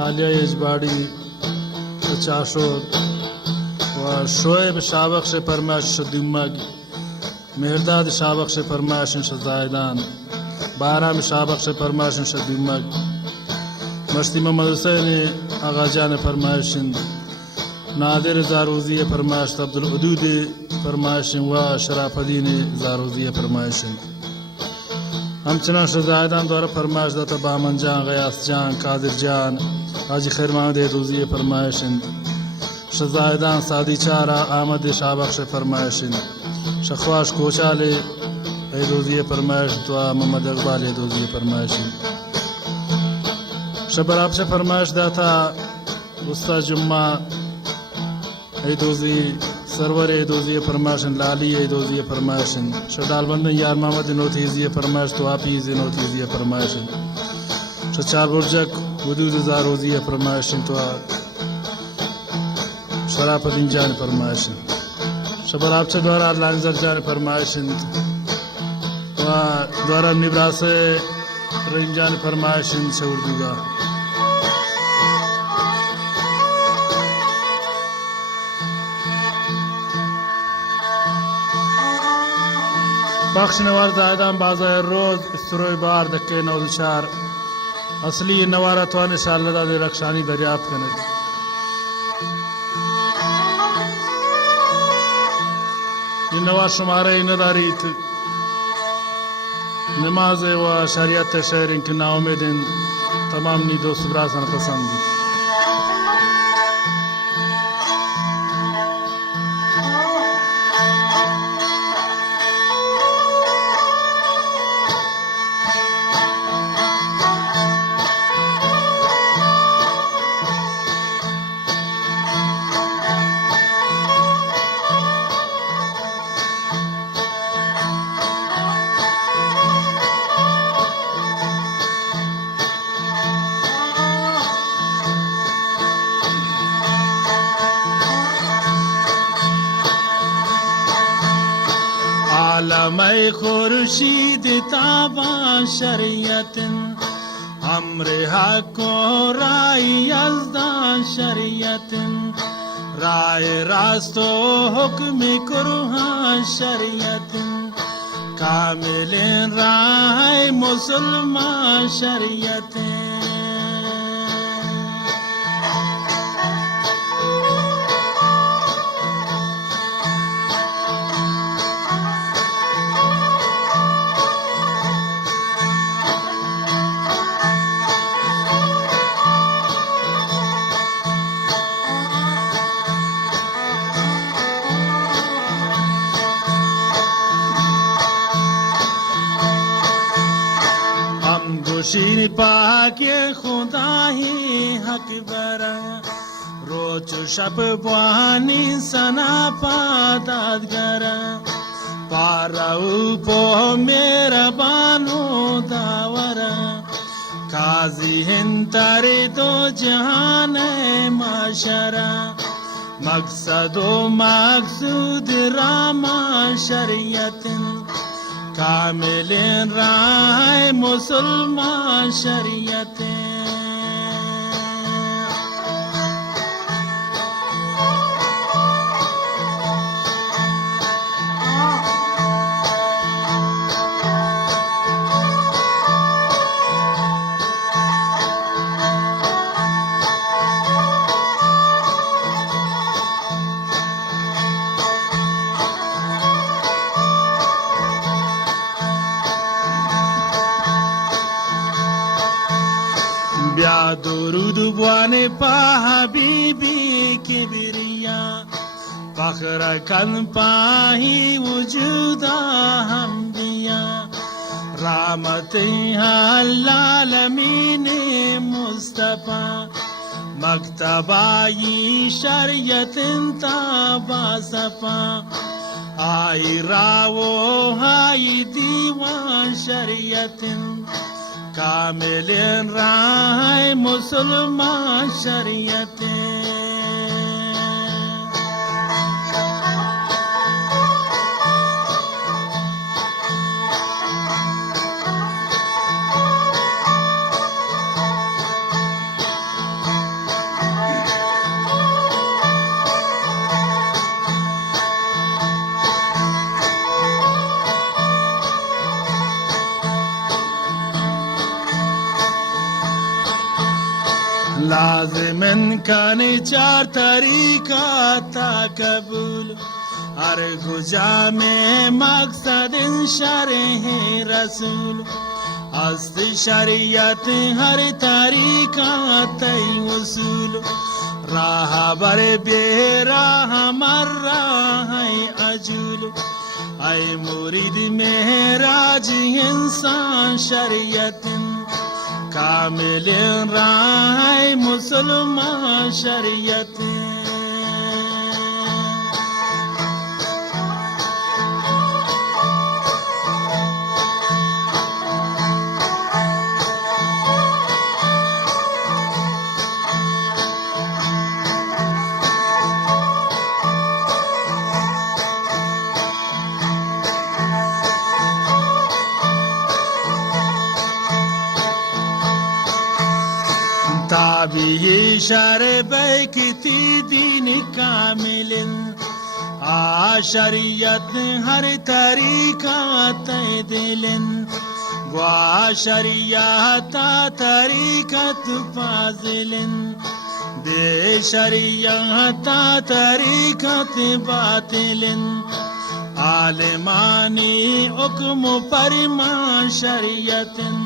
तालिया इजबाड़ी चाशोर व शोएब शाबख्श फरमाश दिम्मग मेहरदाद शाबख्श फरमाश जायदान बाराम शाबख्श फरमाश दिम्मग मस्ती मोहम्मद हुसैन आगाजान फरमाश नादिर जारोजी फरमाश अब्दुल उदूद फरमाश व शराफुद्दीन जारोजी फरमाश हमचना शजायदान द्वारा फरमाश दाता बामन जान गयास जान कादिर जान हाजी खैर महमद रोजी फरमाश शजायदान सादी चारा आमद शाबख्श फरमाश शखवाश कोचाले रोजी फरमाश दुआ मोहम्मद इकबाल रोजी फरमाश शबराब से फरमाश दाता उस्ता जुम्मा दोजी सरवर दोजी फरमाशन लाली दोजी फरमाशन शडाल बंद यार मोहम्मद नोतीजी फरमाश तो आप ही नोतीजी फरमाशन शचार बुर्जक वदूद जारोजी फरमाशन तो शराफुद्दीन जान फरमाशन शबर आपसे द्वारा लांजर जान फरमाशन द्वारा निब्रासे रंजान फरमाशन से उर्दूगा बख्श नवार जायदाम बाजार रोज सुरोई बार दक्के नौचार असली नवारा तो शालदा दे रक्षानी दरियाफ्त कने ये नवार शुमारे नदारीत नमाज व शरीयत शहर इनके नाउमेदिन तमाम नी दोस्त ब्रासन पसंद आलमय खुर्शीद ताबा शरीयतिन हमरे हको राय यज़दा शरीयतिन राय रास्तो हुक्म कुरान शरीयतिन कामिलिन राय मुसलमान शरीयतिन शीर पाके खुदा ही हक बरा रोज शब बानी सना पादाद गरा पाराऊ पो मेरा बानो दावरा काजी हिंतारे दो जहान माशरा मकसदो मकसूद रामा शरीयतिन कामिलिन राय मुसलमान शरीयतें दुरूद बुआने पा हबीबी किबरिया फख्र कन पाही वजूदा हम दिया रहमत आलमीन मुस्तफा मक्तबाई शरीयत ताबा सफा आई रावो हाई दीवान शरीयत कामिलिन राय मुसलमान शरीयतें लाज़िमन काने चार तरीका ता कबूल हर गुजा में मकसद शरह रसूल हस्त शरीयत हर तरीका तय उसूल राह बर बेराह मर्रा है अजूल ऐ मुरीद मेहराज इंसान शरीयत कामिल राह मुसलमान शरीयत ताबी शरबे किती दीन कामिलिन शरीयत हर तरीका तय दिलिन वा शरीयत तरीकत फाजिलिन दे शरीयत तरीकत बातिलिन आलमानी हुक्म फरमा शरीयतिन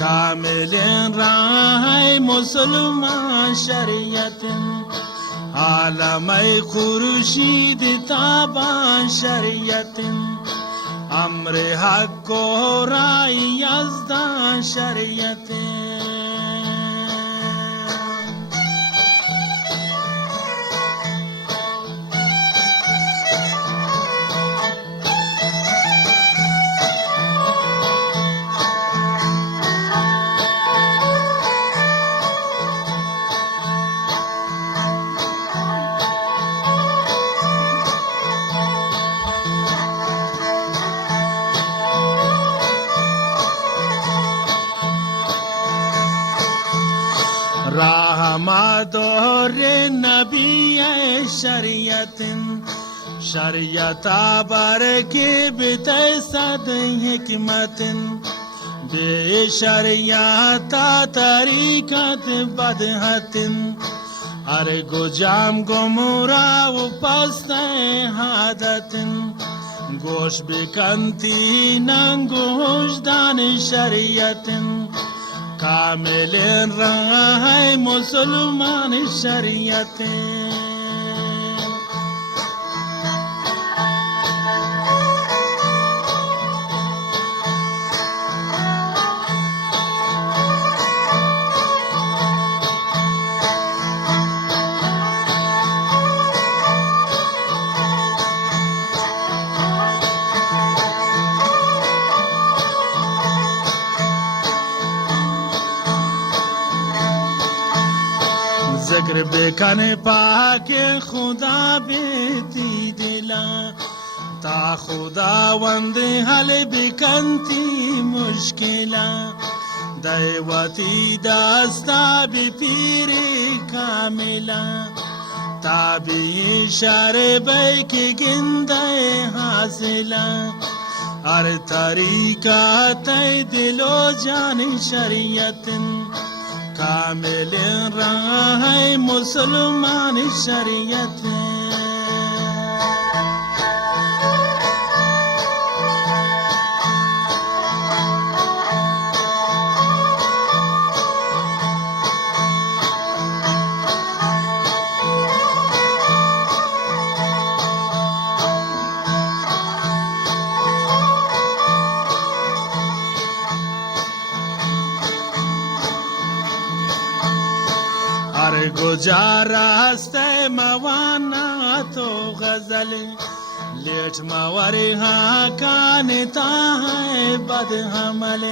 कामिल राह मुसलमान शरीयतिन आलम खुर्शीद ताबान शरीयतिन अम्र हक को राय यज़दान शरीयतिन दोरे नबी शरीयतिन शरीयता बर के बिते सद हिकमतिन बे शरीयता तरीकत बदहतिन हर गुजाम गुमरा उपस्त हादतिन गोश बिकंती नंगोश दान शरीयतिन कामिल राह मुसलमान शरीयत जिक्र बेकने पाके खुदा बेती दिला ता खुदा वंद हल बिकंती मुश्किला दैवती दास्ता बिपीरे कामिला ताबी शरबे की गिंदे हासिला हर तरीका तय दिलो जान शरीयतिन कामिल राह मुसलमान शरीयत गुजारास्ते मवाना तो गजल लेट मवरे हाँ कानता है बदहमल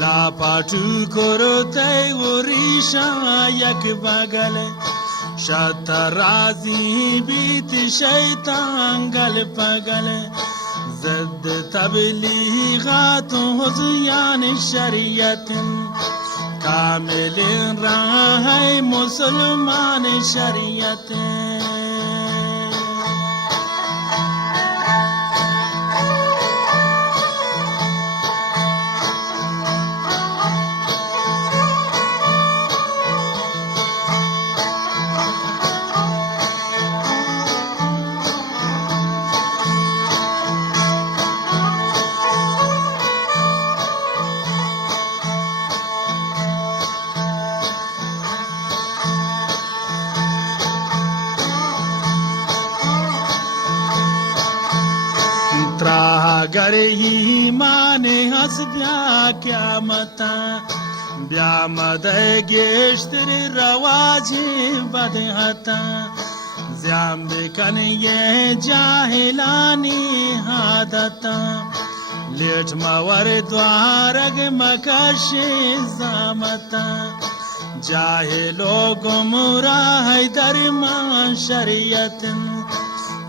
लापाटू करो तय उरीशा यक बगल शतराजी बीत शैतान गल पगल जद तबलीगात हुज़यान शरीयतिन कामिल राह मुसलमान शरीयत अगर ही माने हस ब्या क्या मता ब्या मद गेश्तर रवाजे बदहता ज़्याम बेकन ये जाहिलानी हादता लेट मवर द्वारग मकशे जामता जाहिलो गुमराह दरमान शरीयतन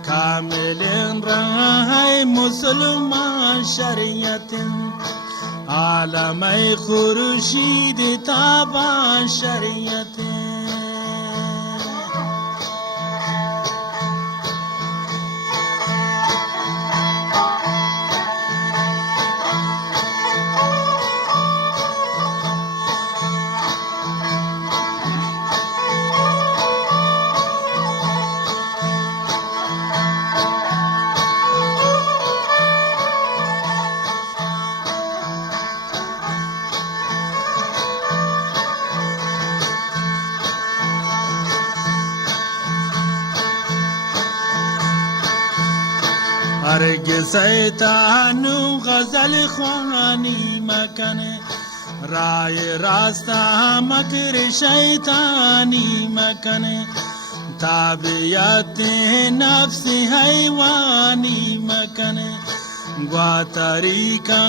कामिलन राह मुसलमान शरीयतन आलम खुर्शीद ताबा शरीयतन अर्ग सैतानु गजल ख्वानी मकन राय रास्ता मकर शैतानी मकन ताबियत नफ्स हैवानी मकन ग्वा तरीका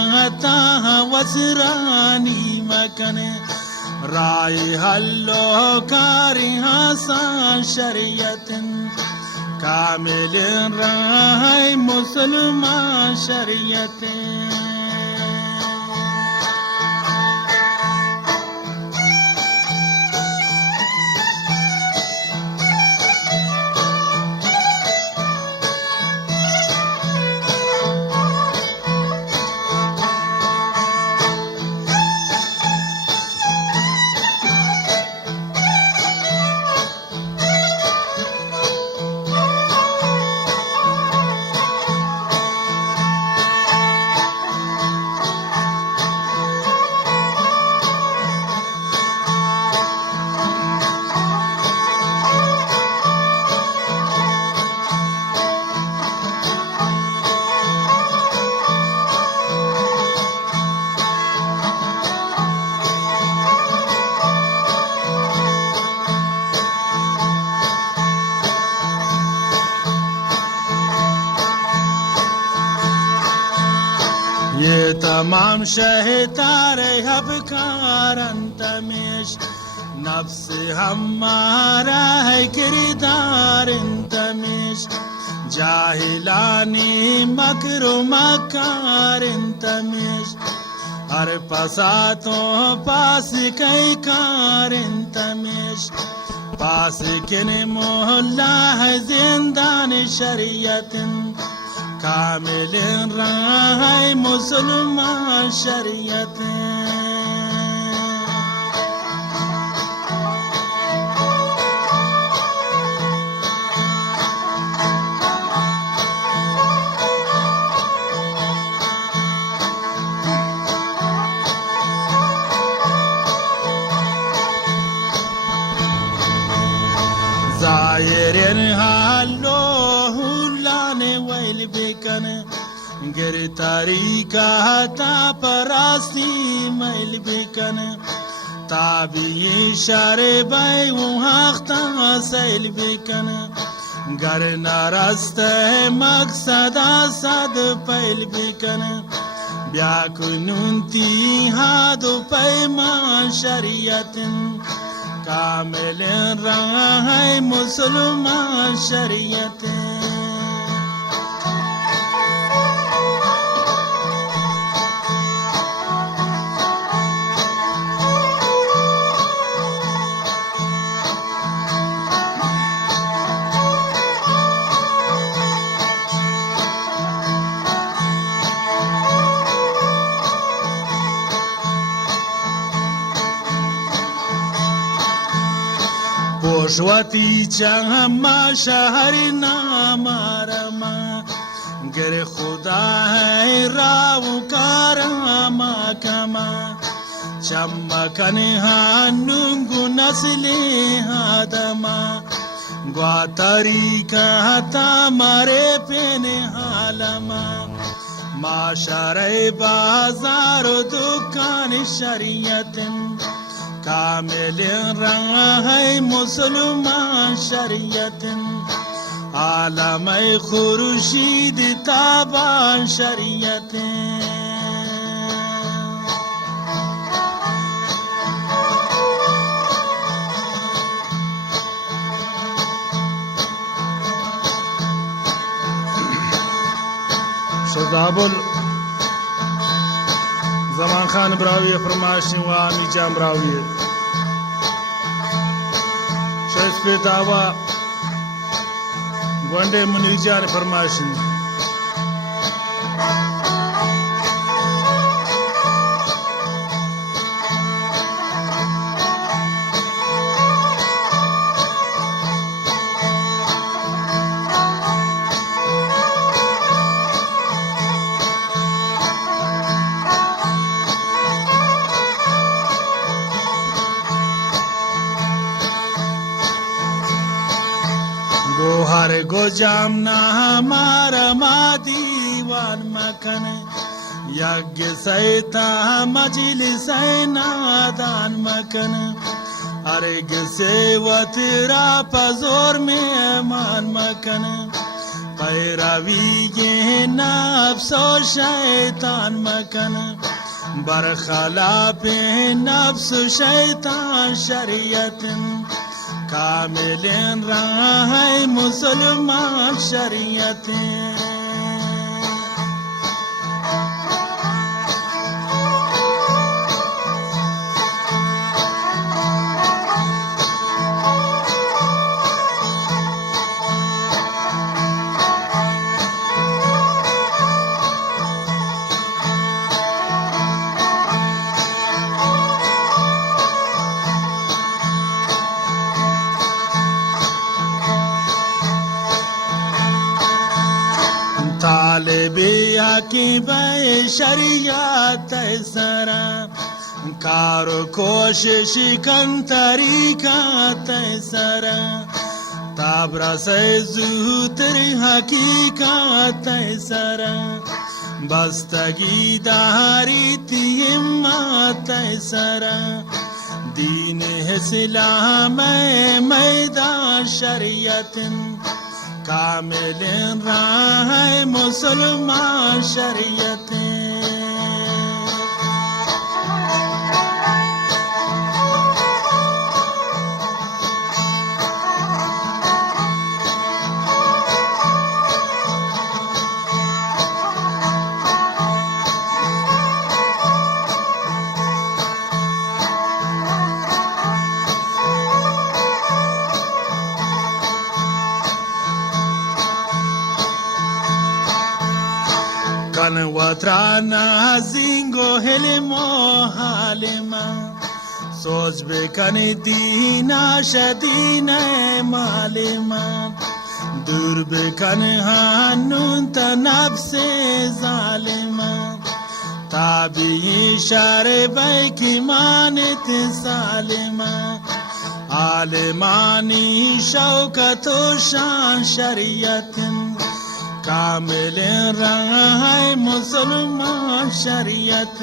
वसरानी मकन राय हल्लो कारी हासा शरीयतन कामिल राह मुसलमान शरीयतें ये तमाम शहतारे हबकारन तमेश नफ्स हमारा है किरदार तमेश जाहिलानी मकरो मकार तमेश हर पसातों पास कई कार तमेश पास किन मोहल्ला है जिंदान शरीयतन कामिल राह मुसलमान शरीयतें जायरन हालो हुलाने वैल बेकन गिर तारीका ता परासी मैल बेकन ताबी शारे बाय वहाख्ता सैल बेकन गर नारस्त मकसदा सद पैल बेकन ब्याकुनुंती हादो पैमान शरीयतन कामिल राह मुसलमान शरीयतें पोशवती चहमा शहर नामारमा गर खुदा है राव कारमा कमा चमकन हानुंगु नस्ले हादमा ग्वा तरीका ता मारे पेने हालमा माशरे बाजार दुकान शरीयत कामिल रंग है मुसलमान शरीयत आलम खुर्शीद ताबान शरीयत शदाबुल जमान खान ब्रावी फरमाइश वामी जाम ब्रावी शेष पे दावा वनडे मुनीर जान फरमाइश गोहर गो जामना हमारा दीवान मखन यज्ञ सैता मजलिस नादान मखन अर्ग सेवत रा पजोर मेहमान मखन पैरवी ये नफ्सो शैतान मखन बरखला पे नफ्स शैतान शरीयत कामिल रंग है मुसलमान शरीयत तालिबे आके बे शरियत सरा कारो कोशिश कन तरीका तैसरा ताबरा से जुतर हकीकत तैसरा बस्तगी दारी हिम्मत तैसरा दीन इस्लाम मैदान शरीयत कामिल राह मुसलमान शरीयत कन वत्राना जिंगो हेलिमो हालिमा सोच बेकन दीना शदीना मालिमा दूर बेकन हानुन तनब से जालिमा ताबी शारे बैकी मानित सालिमा आलिमानी शौकत शान शरीयत कामिल रंग मुसलमान शरीयत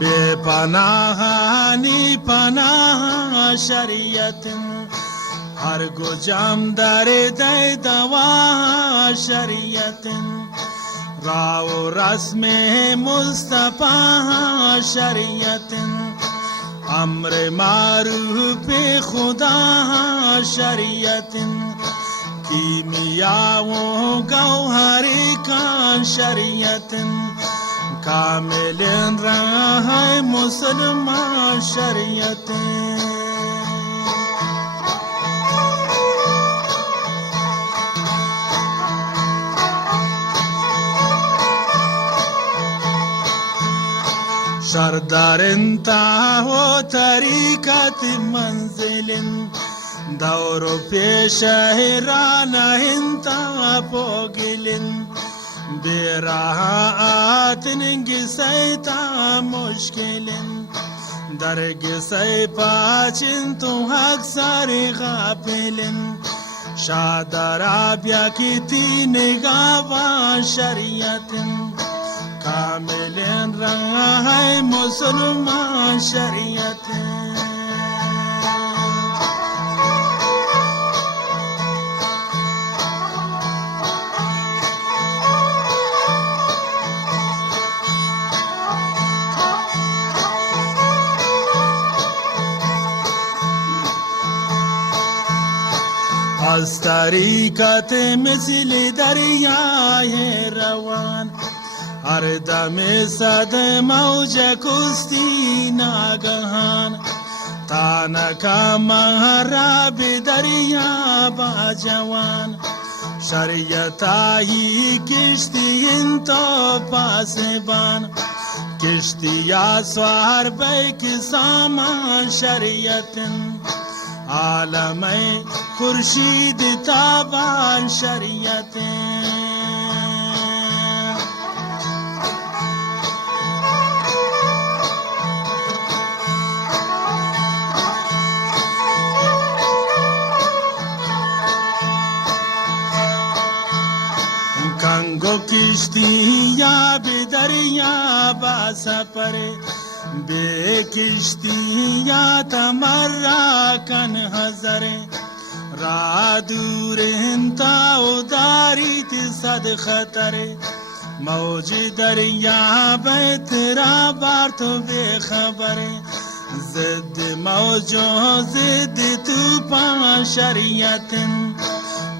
बेपनाह नी पनाह शरीयत हर गुजाम दरे दे दवा शरीयत राव रस्म मुस्तफा शरीयत امر معروف خدا شریعت کیمیا و گوهر کان شریعت کامل راہ مسلمان شریعت سردار انتا ہو طریقت منزل دور پیش شہران انتا پوگلن بیراہاتن گسیتا مشکلن درگ سی پاچن تو حق سار غافلن شادر آبیا کی تین گاوان شریعتن کامل راہ مسلمان شریعت از طریقت مثل دریائے روان ہر دم صد موج کشتی ناگہان تانا کا محراب دریا با جوان شریعت آئی کشتی انتو پاسبان کشتی سوار بیک سامان شریعت عالم خورشید تابان شریعت کنگو کشتی یا بے دریا با سفر بے کشتی یا تمرا کن حضر را دور انتا اداریت صد خطر موج دریا بیترا بار تو بے خبر ضد موجوں ضد طوفان شریعت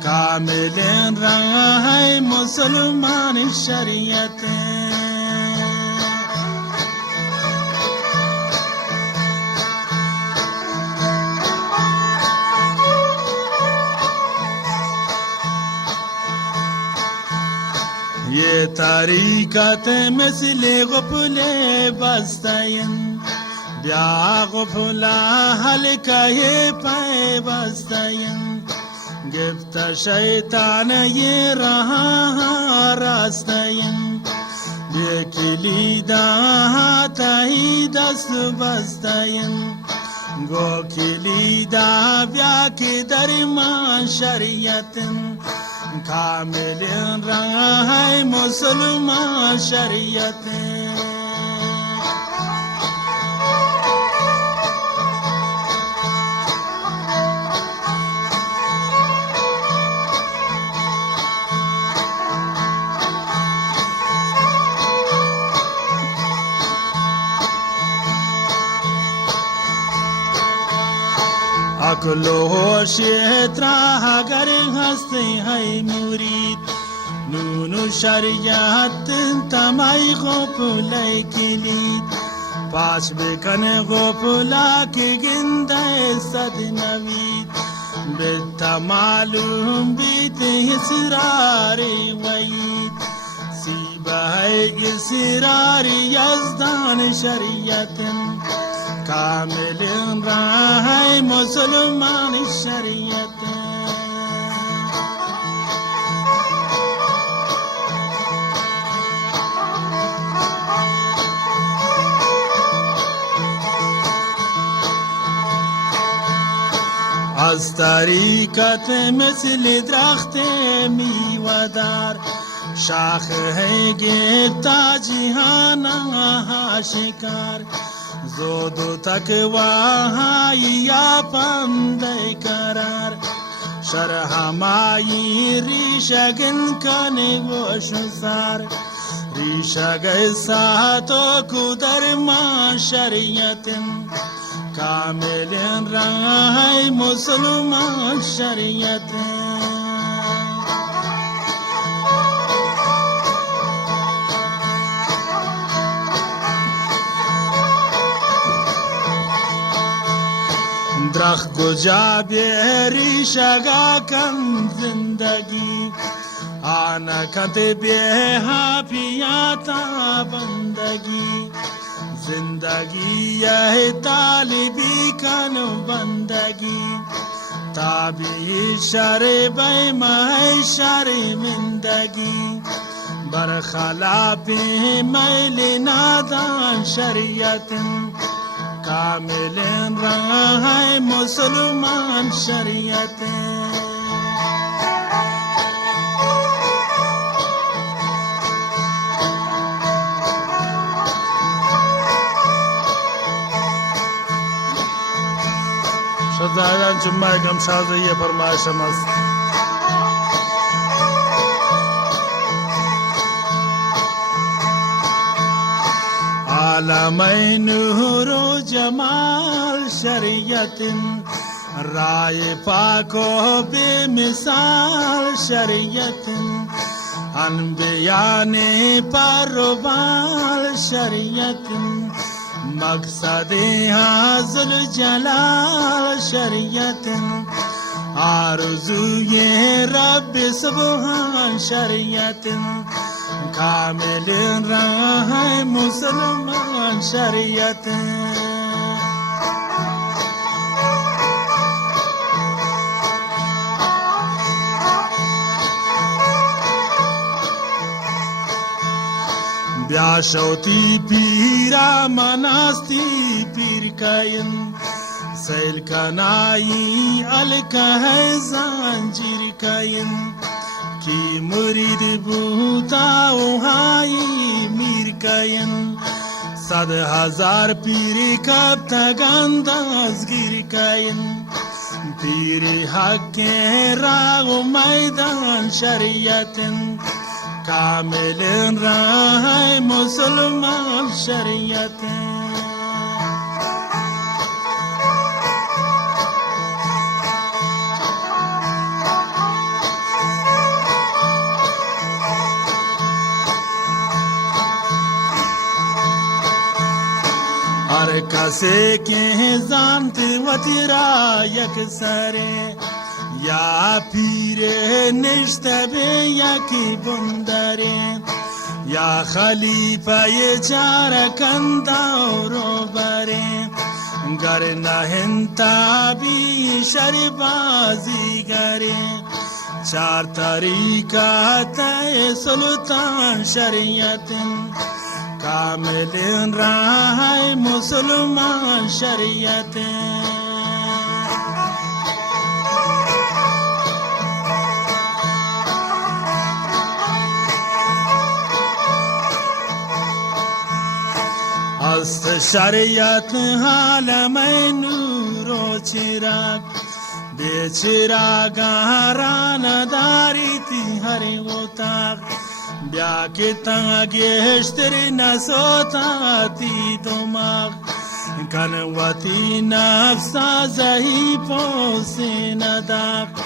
کامل راہ مسلمان شریعت یہ طریقت مثل غفل بستین بیا غفلا حلقہ پے بستین گفت شیطان یہ رہا راستین بے کلیدہ تہی دست بستین گو کلیدہ بیا کی درمان شریعت کامل راہ مسلمان شریعت عقل و ہوش اطراح اگر ہستے ہے مرید نون و شریعت تمائی غفلہ کلید پاس بکن غفلہ کی گندہ صد نوید بیت معلوم بیت اسرار وعید سیبہ اسرار یزدان شریعت کامل راہ مسلمان شریعت از طریقت مثل درخت میوه‌دار شاخ ہے گرتا جہانا آشکار زود و تقوی یا پندے قرار شرحمائی ریشگن کنے وشزار ریشگ ساتو کدر ما شریعت कामिल राह मुसलमान शरीयत द्रख गुजा बेरी शगा कम जिंदगी आना कते बेहा पियाता बंदगी जिंदगी यह तालिबी कन बंदगी ताबी शरे बेमाय शरे मिंदगी बरखला पे मैल नादान शरीयत कामिल राह मुसलमान शरीयत शजायदान जुम्मा गम शाज़िया फरमाइश मस आलमै नूरो जमाल शरीयतिन राय पाको बेमिसाल शरीयतिन अनबिया ने परवाल शरीयतिन मकसद हाज़िल जलाल शरीयतिन आरज़ूए रब सुब्हान शरीयतिन कामिल राह मुसलमान शरीयत ब्याशौती पीरा मनास्ती पीर कायन सैल कनाई अलका है जांजीर कायन की मुरीद बूताओ हाई मीर कायन सद हजार पीरी कब तगंदाज गिर कायन पीरी हक़ रागो मैदान शरीयतन कामिल राह मुसलमान शरीयतन हर कसे के जानते वतीरा यक सरे या पीरे निश्तबे यकी बुंदरे या खलीफा ये चार कंदारो बरे गर नहिंता भी शरीबाजी करे चार तरीका तय सुल्तान शरीयतन कामिल राह मुसलमान शरीयत अस्त शरीयत हाल में नूरो चिराग बेचिराग रानदारी थी हरे उताक ब्याके तागेश्तरी नसोता ती दुमाग कनवती नफ्सा जही पोसे नदाक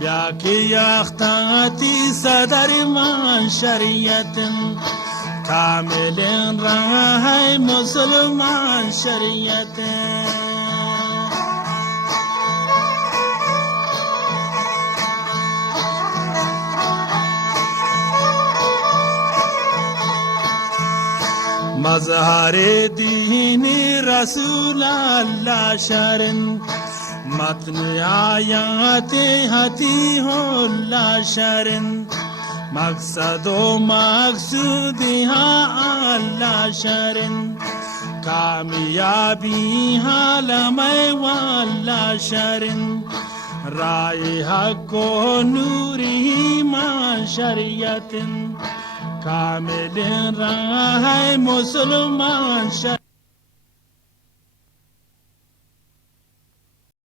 ब्याके याख्ताती सदर मान शरीयतन कामिल राह मुसलमान शरीयतन मज़हरे दीनी रसूल अल्लाह शरण मतन आयाते हती हो ला शरण मकसदो मकसूद अल्लाह शरण कामयाबी हाल में वाला शरण राय हक़ नूर ईमान शरीयतन कामिल राह मुसलमान